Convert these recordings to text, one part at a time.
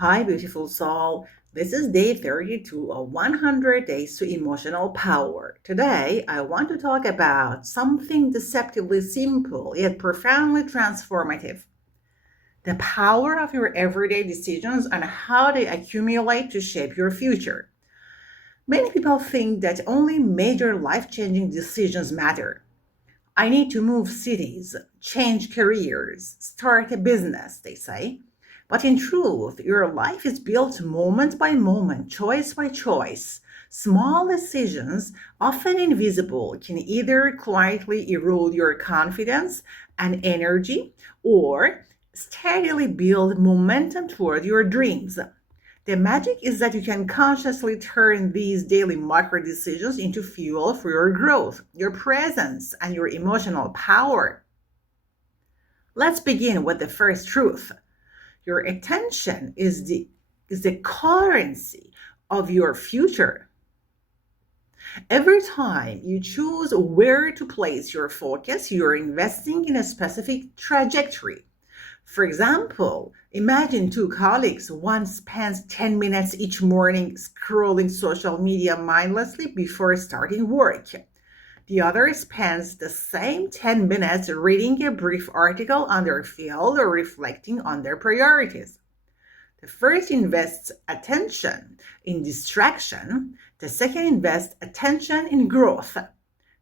Hi, beautiful soul. This is day 32 of 100 Days to Emotional Power. Today, I want to talk about something deceptively simple yet profoundly transformative: the power of your everyday decisions and how they accumulate to shape your future. Many people think that only major life changing decisions matter. I need to move cities, change careers, start a business, they say. But in truth, your life is built moment by moment, choice by choice. Small decisions, often invisible, can either quietly erode your confidence and energy or steadily build momentum toward your dreams. The magic is that you can consciously turn these daily micro decisions into fuel for your growth, your presence, and your emotional power. Let's begin with the first truth. Your attention is the currency of your future. Every time you choose where to place your focus, you're investing in a specific trajectory. For example, imagine two colleagues. One spends 10 minutes each morning scrolling social media mindlessly before starting work. The other spends the same 10 minutes reading a brief article on their field or reflecting on their priorities. The first invests attention in distraction, the second invests attention in growth.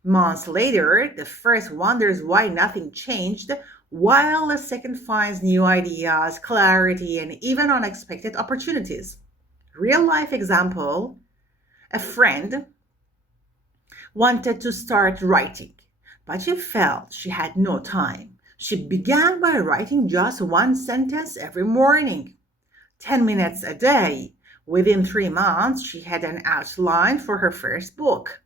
Months later, the first wonders why nothing changed, while the second finds new ideas, clarity, and even unexpected opportunities. Real life example: a friend wanted to start writing, but she felt she had no time. She began by writing just one sentence every morning, 10 minutes a day. Within 3 months, she had an outline for her first book.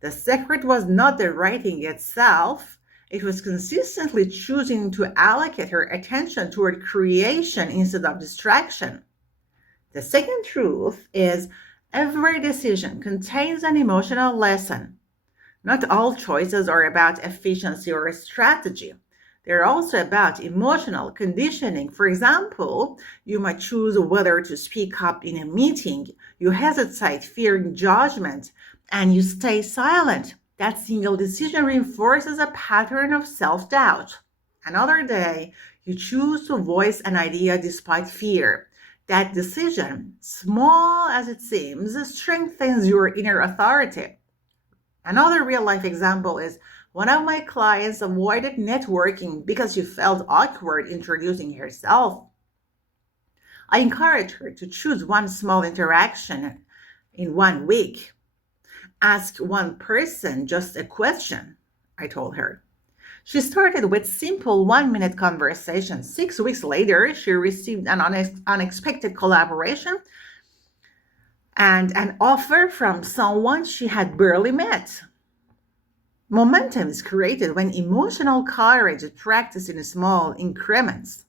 The secret was not the writing itself, it was consistently choosing to allocate her attention toward creation instead of distraction. The second truth is every decision contains an emotional lesson. Not all choices are about efficiency or strategy. They're also about emotional conditioning. For example, you might choose whether to speak up in a meeting. You hesitate, fearing judgment, and you stay silent. That single decision reinforces a pattern of self doubt. Another day, you choose to voice an idea despite fear. That decision, small as it seems, strengthens your inner authority. Another real life example is one of my clients avoided networking because she felt awkward introducing herself. I encouraged her to choose one small interaction in 1 week. Ask one person just a question, I told her. She started with simple 1 minute conversations. 6 weeks later, she received an unexpected collaboration and an offer from someone she had barely met. Momentum is created when emotional courage is practiced in small increments.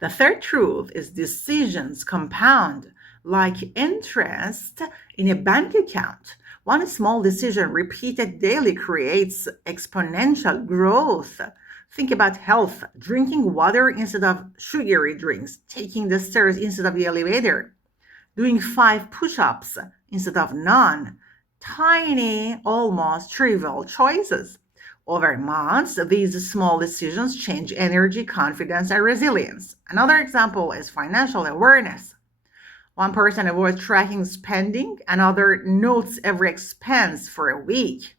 The third truth is decisions compound like interest in a bank account. One small decision repeated daily creates exponential growth. Think about health: drinking water instead of sugary drinks, taking the stairs instead of the elevator, doing 5 push-ups instead of none. Tiny, almost trivial choices. Over months, these small decisions change energy, confidence, and resilience. Another example is financial awareness. One person avoids tracking spending, another notes every expense for a week.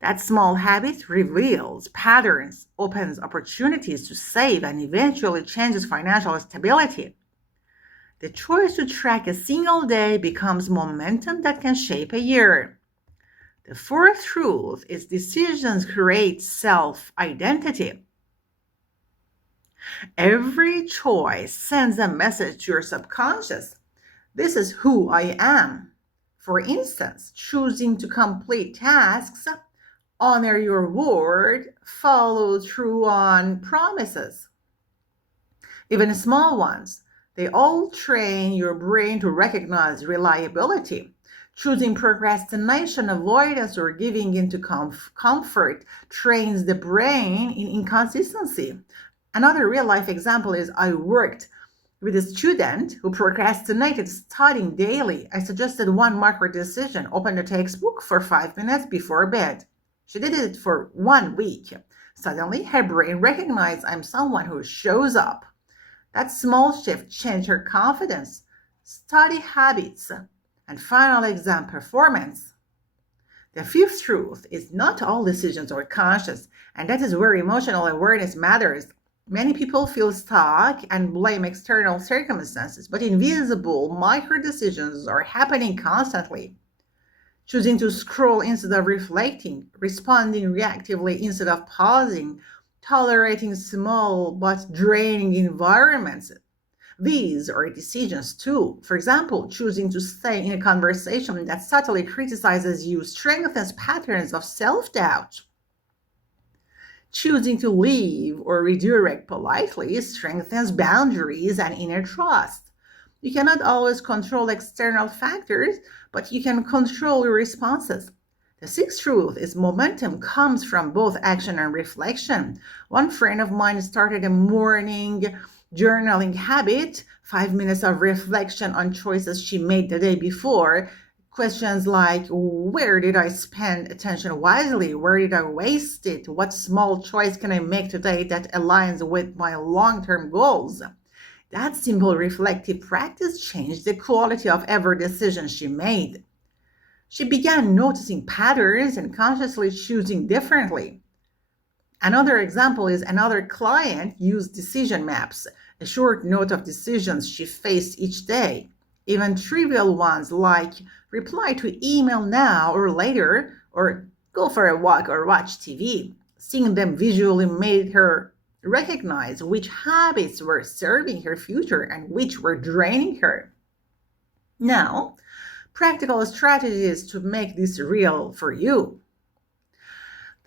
That small habit reveals patterns, opens opportunities to save, and eventually changes financial stability. The choice to track a single day becomes momentum that can shape a year. The fourth truth is decisions create self-identity. Every choice sends a message to your subconscious. This is who I am. For instance, choosing to complete tasks, honor your word, follow through on promises, even small ones. They all train your brain to recognize reliability. Choosing procrastination, avoidance, or giving into comfort trains the brain in inconsistency. Another real life example is I worked With a student who procrastinated studying daily, I suggested one micro decision: open the textbook for 5 minutes before bed. She did it for 1 week. Suddenly, her brain recognized I'm someone who shows up. That small shift changed her confidence, study habits, and final exam performance. The fifth truth is not all decisions are conscious, and that is where emotional awareness matters. Many people feel stuck and blame external circumstances, but invisible micro decisions are happening constantly. Choosing to scroll instead of reflecting, responding reactively instead of pausing, tolerating small but draining environments. These are decisions too. For example, choosing to stay in a conversation that subtly criticizes you strengthens patterns of self doubt. Choosing to leave or redirect politely strengthens boundaries and inner trust. You cannot always control external factors, but you can control your responses. The sixth truth is momentum comes from both action and reflection. One friend of mine started a morning journaling habit, 5 minutes of reflection on choices she made the day before. Questions like, where did I spend attention wisely? Where did I waste it? What small choice can I make today that aligns with my long-term goals? That simple reflective practice changed the quality of every decision she made. She began noticing patterns and consciously choosing differently. Another example is another client used decision maps, a short note of decisions she faced each day. Even trivial ones like reply to email now or later, or go for a walk or watch TV. Seeing them visually made her recognize which habits were serving her future and which were draining her. Now, practical strategies to make this real for you.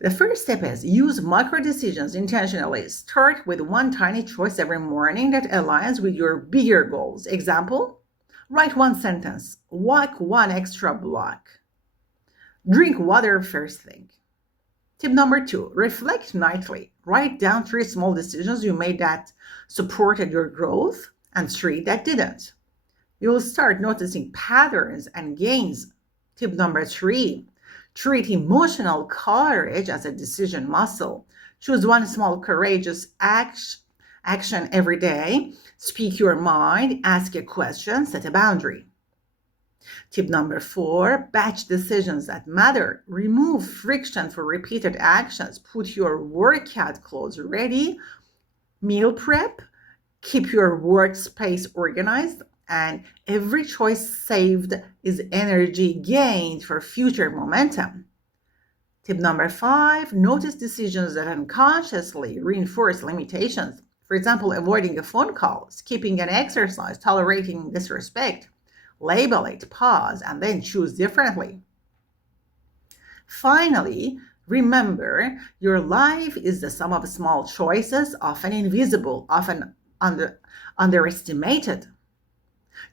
The first step is use micro decisions intentionally. Start with one tiny choice every morning that aligns with your bigger goals. Example, write one sentence, walk one extra block, drink water first thing. Tip number 2, reflect nightly. Write down 3 small decisions you made that supported your growth and 3 that didn't. You'll start noticing patterns and gains. Tip number 3, treat emotional courage as a decision muscle. Choose one small courageous action every day. Speak your mind, ask a question, set a boundary. Tip number 4, batch decisions that matter. Remove friction for repeated actions. Put your workout clothes ready, meal prep, keep your workspace organized, and every choice saved is energy gained for future momentum. Tip number 5, notice decisions that unconsciously reinforce limitations. For example, avoiding a phone call, skipping an exercise, tolerating disrespect. Label it, pause, and then choose differently. Finally, remember, your life is the sum of small choices, often invisible, often underestimated.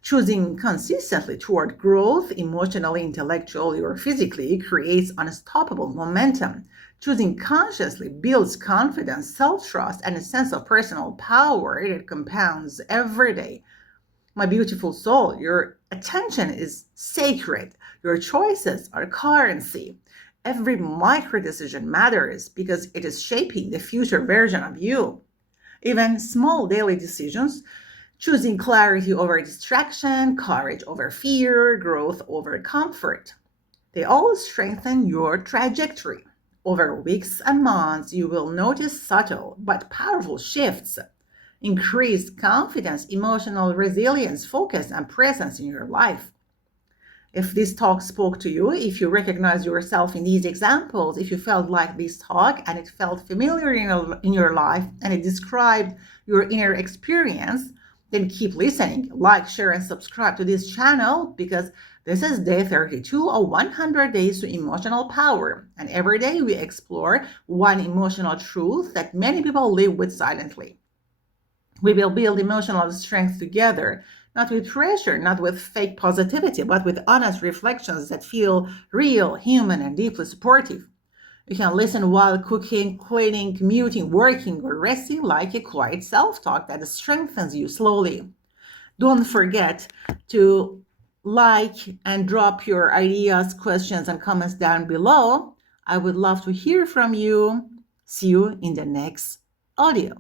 Choosing consistently toward growth, emotionally, intellectually, or physically, creates unstoppable momentum. Choosing consciously builds confidence, self-trust, and a sense of personal power that compounds every day. My beautiful soul, your attention is sacred. Your choices are currency. Every micro decision matters because it is shaping the future version of you. Even small daily decisions, choosing clarity over distraction, courage over fear, growth over comfort, they all strengthen your trajectory. Over weeks and months, you will notice subtle but powerful shifts: increased confidence, emotional resilience, focus, and presence in your life. If this talk spoke to you, if you recognize yourself in these examples, if you felt like this talk and it felt familiar in your life and it described your inner experience, then keep listening. Like, share, and subscribe to this channel because this is day 32 of 100 days to emotional power. And every day we explore one emotional truth that many people live with silently. We will build emotional strength together, not with pressure, not with fake positivity, but with honest reflections that feel real, human, and deeply supportive. You can listen while cooking, cleaning, commuting, working, or resting, like a quiet self-talk that strengthens you slowly. Don't forget to like and drop your ideas, questions, and comments down below. I would love to hear from you. See you in the next audio.